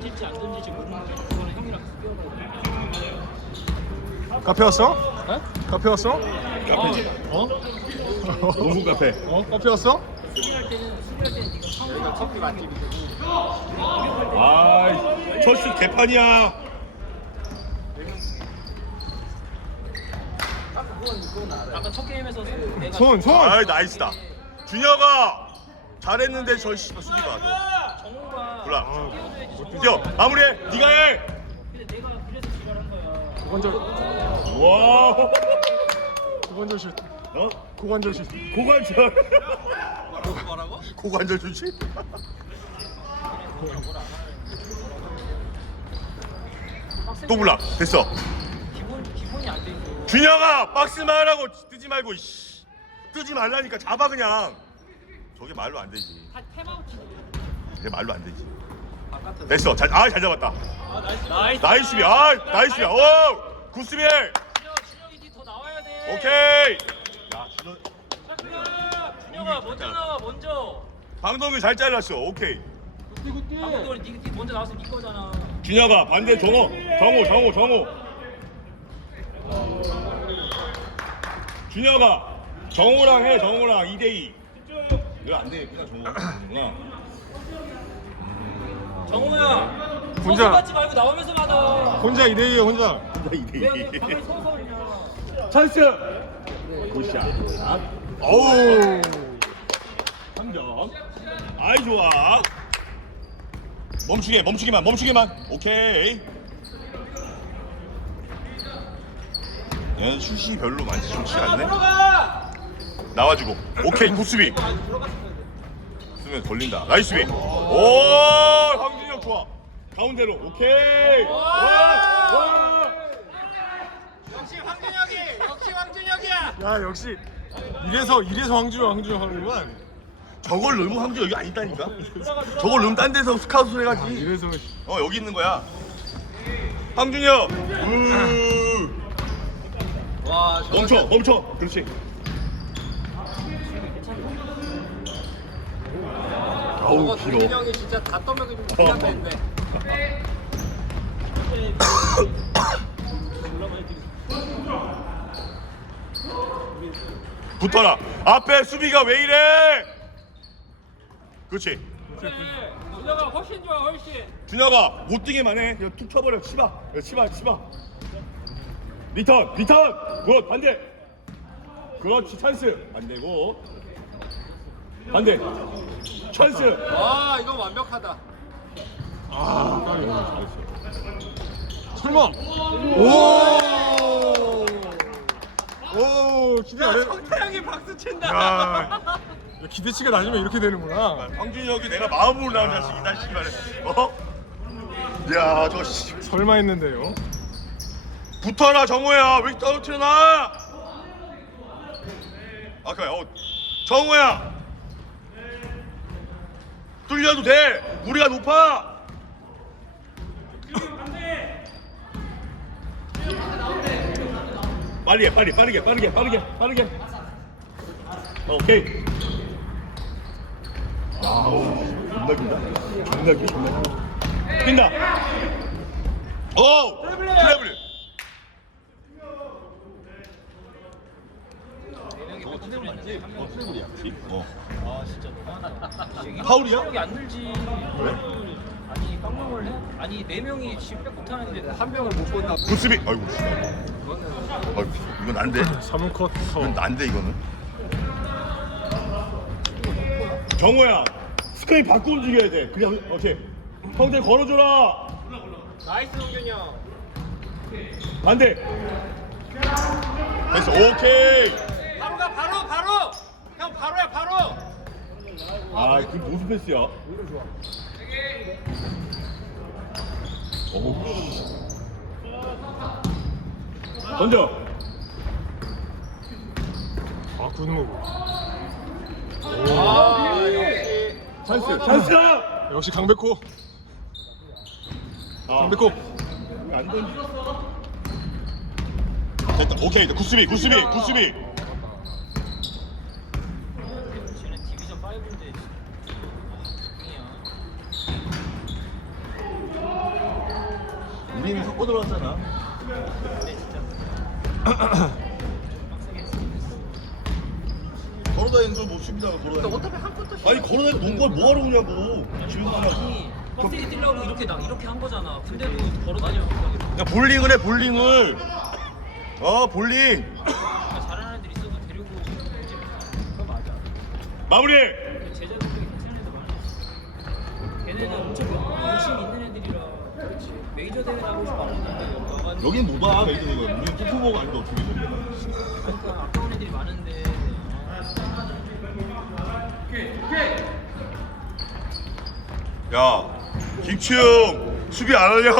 던질지 안 던질지 모르는데 그거는 형이랑 뛰어가지고. 카페 왔어? 네? 카페 왔어? 카페지. 어? 농구 카페. 어? 카페 왔어? 수비할 때는 네가 처음부터 커피 맛집이고. 아, 철수 개판이야. 아까 첫 게임에서 내가 손! 아, 나이스다. 준혁아 잘했는데 저 씨발 수비가 안 돼. 정우가 몰라. 뛰어줘야지. 정우가. 뛰어. 마무리해. 네가 해. 근데 내가 그래서 지랄한 거야. 고관절 와. 고관절 슛 어? 고관절 슛 고관절. 뭐라고? 고관절 좋지? 또 몰라. 됐어. 기본이 안 돼 있어. 준혁아 박스만 하라고 뜨지 말고 씨. 뜨지 말라니까 잡아 그냥. 저게 말로 안 되지. 다 템아웃 치네. 이게 말로 안 되지. 됐어. 잘 잡았다. 나이스. 나이스 수비. 아, 나이스 수비. 오! 굿 수비. 준혁이 더 나와야 돼. 오케이. 야, 준혁아 먼저 나와 먼저. 방동이 잘 잘랐어. 오케이. 방금 네 먼저 나와서 네 거잖아. 준혁아 반대 정호. 준혁아 정호랑 해. 정호랑 2대2. 이거 안 되겠구나. 정호구나. 정우야. 혼자. 서서 받지 말고 나오면서 받아. 혼자 2대2야 혼자 왜 방금 서서 그냥. 찬스. 굿샷. 어우 3점. 아이 좋아. 멈추기만. 오케이. 얘는 슛이 별로 많지 좋지가 않네. 나와주고. 오케이 굿수비. 쓰면 걸린다. 나이스 수비. 오 황준혁 좋아. 가운데로. 오케이. 와. 역시 황준혁이야. 야 역시 이래서 황준영 하는구만 저걸 넣으면 황준혁 여기 아니다니까. 저걸 넣으면 딴 데서 스카우트를 해가지. 이래서 여기 있는 거야. 황준혁. 와. 멈춰. 그렇지. 아우 길어. 황준혁이 진짜 다 떠먹이면 괜찮겠네. 붙어라. 앞에 수비가 왜 이래? 그렇지. 그래. 준혁아 훨씬 좋아 훨씬. 준혁아 못 뛰게만 해. 그냥 툭 쳐버려. 치마. 리턴. 굿 반대. 그렇지 찬스. 안 되고. 반대. 찬스. 와 이건 완벽하다. 설마 오 기대 안 해. 성태형이 박수 친다. 야 기대치가 낮으면 이렇게 되는구나 황준혁이 내가 마음으로 낳은 자식 이 자식이 말해. 어? 야 저 씨. 설마 했는데요 붙어라 정호야. 왜 떨어뜨려놔? 아까 정호야. 뚫려도 돼. 우리가 높아. 빠르게. 오케이. 아우, 존나 긴다. 뛴다. 오, 트래블. 저거 트래블 맞지? 트래블이야. 아 진짜 너무하다. 파울이야? 여기 안 늘지. 왜? 아니 깜놀을 해? 아니 4명이 지금 백코트 하는데 한 명을 못 본다. 굿수비. 아이고, 아이고, 이건 안 돼. 3쿼터 이건 안 돼, 이거는. 정호야, 스크린 바꿔 움직여야 돼. 그냥 오케이. 형들 걸어줘라. 나이스 홍균이 형. 반대. 됐어. 오케이. 바로 가 바로. 형 바로야 바로. 아, 그 무슨 패스야? 어우. 던져. 굿무브 아 역시. 찬스. 역시 강백호 아, 강백호 안 던지. 됐다. 오케이. 굿수비. 쟤는 디비전 5인데. 우리는 섞어 들어왔잖아. 근데 진짜 걸어다니는 거뭐 수비다가 걸어다니는 거. 어차피 한 컷도 아니 걸어다니는 농구를 뭐하러 오냐고. 집에서 그냥. 아니 껍데기 뛰려고 이렇게 한 거잖아. 근데도 걸어다니면 야 볼링을 해 볼링을. 볼링. 잘하는 애들 있어도 데리고 오지. 그거 맞아. 마무리. 제자들이 괜찮은 애들 많아. 걔네는 엄청 열심히 있는 애들이라 메이저 대회 나가고 싶어 안 하는데 와가지고 여긴 뭐다 메이드 이거. 우리는 토프버가 아닌데 어떻게 보면. 그러니까 아까운 애들이 많은데 야 김치영 수비 안 하냐?